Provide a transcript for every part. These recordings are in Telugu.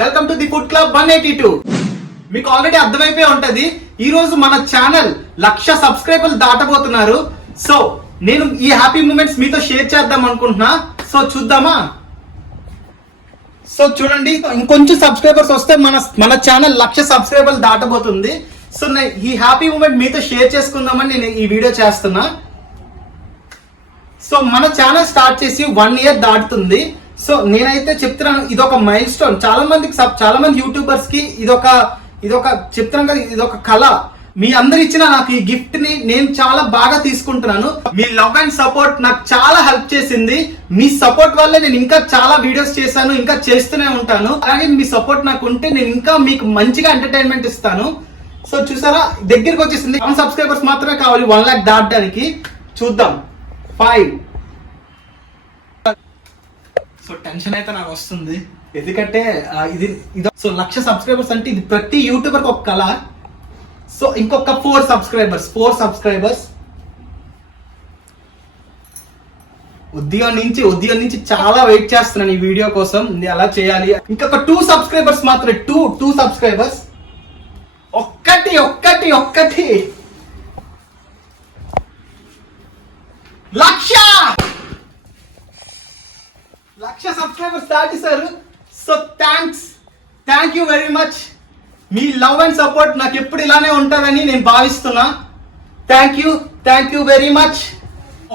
Welcome to the food club 182. మీకు ఆల్రెడీ అర్థమైపోయి ఉంటది, ఈ రోజు మన ఛానల్ 1,00,000 సబ్స్క్రైబర్లు దాటబోతున్నారు. సో నేను ఈ హ్యాపీ మూమెంట్స్ మీతో షేర్ చేద్దాం అనుకుంటున్నా. సో చూద్దామా? సో చూడండి, ఇంకొంచెం సబ్స్క్రైబర్స్ వస్తే మన ఛానల్ 1,00,000 సబ్స్క్రైబర్లు దాటబోతుంది. సో ఈ హ్యాపీ మూమెంట్ మీతో షేర్ చేసుకుందామని నేను ఈ వీడియో చేస్తున్నా. సో మన ఛానల్ స్టార్ట్ చేసి 1 year దాటుతుంది. సో నేనైతే చెప్తున్నాను, ఇదొక మైల్ స్టోన్. చాలా మంది యూట్యూబర్స్ కి ఇదొక చెప్తున్నాను కదా, ఇదొక కళ. మీ అందరు ఇచ్చిన నాకు ఈ గిఫ్ట్ ని నేను చాలా బాగా తీసుకుంటున్నాను. మీ లవ్ అండ్ సపోర్ట్ నాకు చాలా హెల్ప్ చేసింది. మీ సపోర్ట్ వల్లే నేను ఇంకా చాలా వీడియోస్ చేశాను, ఇంకా చేస్తూనే ఉంటాను. అలాగే మీ సపోర్ట్ నాకు ఉంటే నేను ఇంకా మీకు మంచిగా ఎంటర్టైన్మెంట్ ఇస్తాను. సో చూసారా, దగ్గరికి వచ్చేసింది. 1 సబ్స్క్రైబర్స్ మాత్రమే కావాలి 1 lakh దాటడానికి. చూద్దాం. 5. సో టెన్షన్ అయితే నాకు వస్తుంది, ఎందుకంటే ఇది సో 1,00,000 సబ్స్క్రైబర్స్ అంటే ఇది ప్రతి యూట్యూబర్ ఒక కళ. సో ఇంకొక 4 సబ్స్క్రైబర్స్ ఉద్యోగం నుంచి చాలా వెయిట్ చేస్తున్నాను ఈ వీడియో కోసం. అలా చేయాలి. ఇంకొక 2 సబ్స్క్రైబర్స్ మాత్రమే. 2 సబ్స్క్రైబర్స్. ఒక్కటి 1,00,000 సబ్స్క్రైబర్స్ దాటేశారు. So thank you very much. మీ లవ్ అండ్ సపోర్ట్ నాకు ఎప్పుడు ఇలానే ఉంటుందని నేను భావిస్తున్నా. Thank you very much.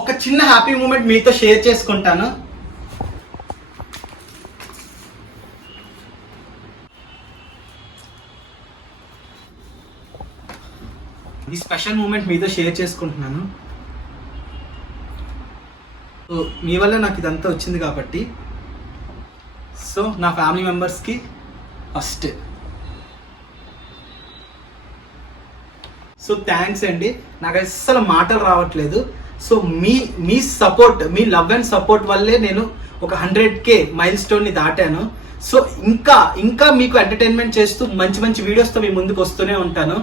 ఒక చిన్న హ్యాపీ మూమెంట్ మీతో షేర్ చేసుకుంటాను. ఈ స్పెషల్ మూమెంట్ మీతో షేర్ చేసుకుంటున్నాను. సో మీ వల్ల నాకు ఇదంతా వచ్చింది కాబట్టి, సో నా ఫ్యామిలీ మెంబర్స్కి ఫస్ట్ సో థ్యాంక్స్ అండి. నాకు అస్సలు మాటలు రావట్లేదు. So me support, me love and support వల్లే నేను ఒక 100K మైల్ స్టోన్ని దాటాను. సో ఇంకా మీకు ఎంటర్టైన్మెంట్ చేస్తూ మంచి వీడియోస్తో మీ ముందుకు వస్తూనే ఉంటాను.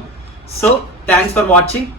So thanks for watching.